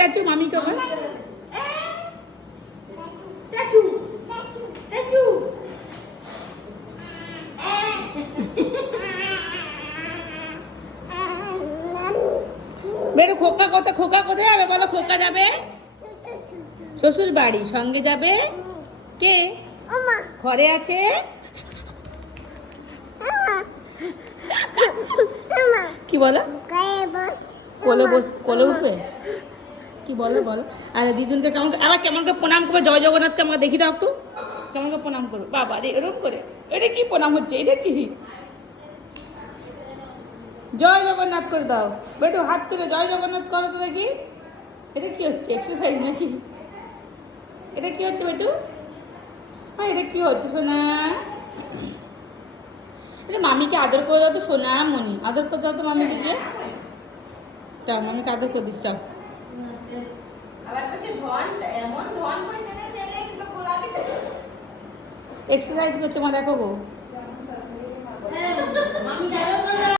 ট্যাচু মামিকে বল ট্যাচু ট্যাচু বেরো। খোকা কোথায় যাবে বলো? খোকা যাবে শ্বশুর বাড়ি। সঙ্গে যাবে কে? ঘরে আছে কি বলো? কোলে উঠবে কি বলো বলো? আর দিদুনকে কেমন আবার কেমন করে প্রণাম করবে? জয় জগন্নাথকে আমাকে দেখি দাও একটু, কেমন করে প্রণাম করবে? বাবা রে এরকম করে, এটা কি প্রণাম হচ্ছে? এটা কি? জয় জগন্নাথ করে দাও বেটু, হাত তুলে জয় জগন্নাথ করো তো দেখি। এটা কি হচ্ছে? এক্সারসাইজ নাকি? এটা কি হচ্ছে বেটু? হ্যাঁ এটা কি হচ্ছে সোনা? এটা মামিকে আদর করে দাও তো সোনা মনি, আদর করে দাও তো মামিকে গিয়ে। যাও মামিকে আদর করে দিস যাও। আবার বলছে ধন এমন ধন কইছে না, তেলে একটু গোলাপি এক্সারসাইজ করছে মা, দেখো গো।